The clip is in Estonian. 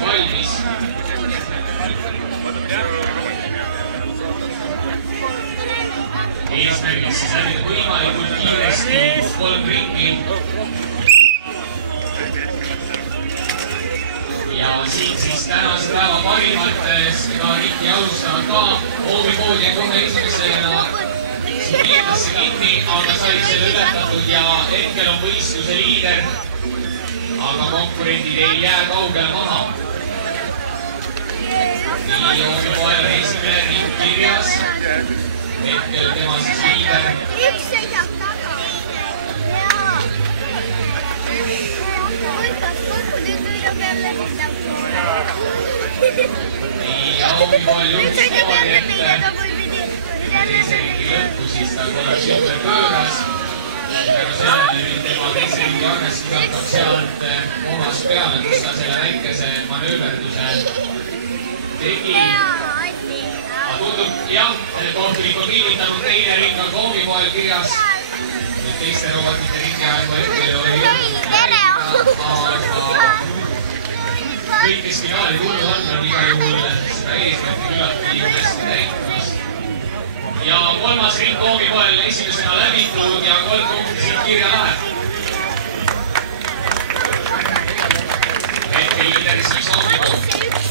valmis. Eesmärgiks siis läbida võimalikult kiiresti 3 ringi. Ja siin siis tänase päeva parimad seda ringi alustavad ka. Hoovipood jäi kohe esimesena liidlasse kinni, aga sai selle ületatud ja hetkel on võistluse liider. Aga konkurendid ei jää kaugele maha. Nii hoovipoel esimene ring kirjas. Hetkel tema siis liider. Üks sõidab taga. Võikas kokku, nüüd sõidab jälle midab. Nii, ja hoovipoel juhtis pooli ette. Teise ringi lõppu siis ta korraks ümber pööras. Aga sellele nüüd tema teise ringi arvestus hakkab sealt omast peale, kus ta selle väikese manööverduse tegi. Tundub, jah, kohtunik on kinnitanud teine ring on hoovipoel kirjas. Nüüd teiste robotite ringi aegu hetkel ei ole jõudnud. Aga kõik, kes finaali tulnud on igal juhul seda eesmärki küllaltki hästi täitmas. Ja kolmas ring hoovipoel esimesena läbitud ja 3 punkti siit kirja läheb. Hetkel liider siis hoovipoel.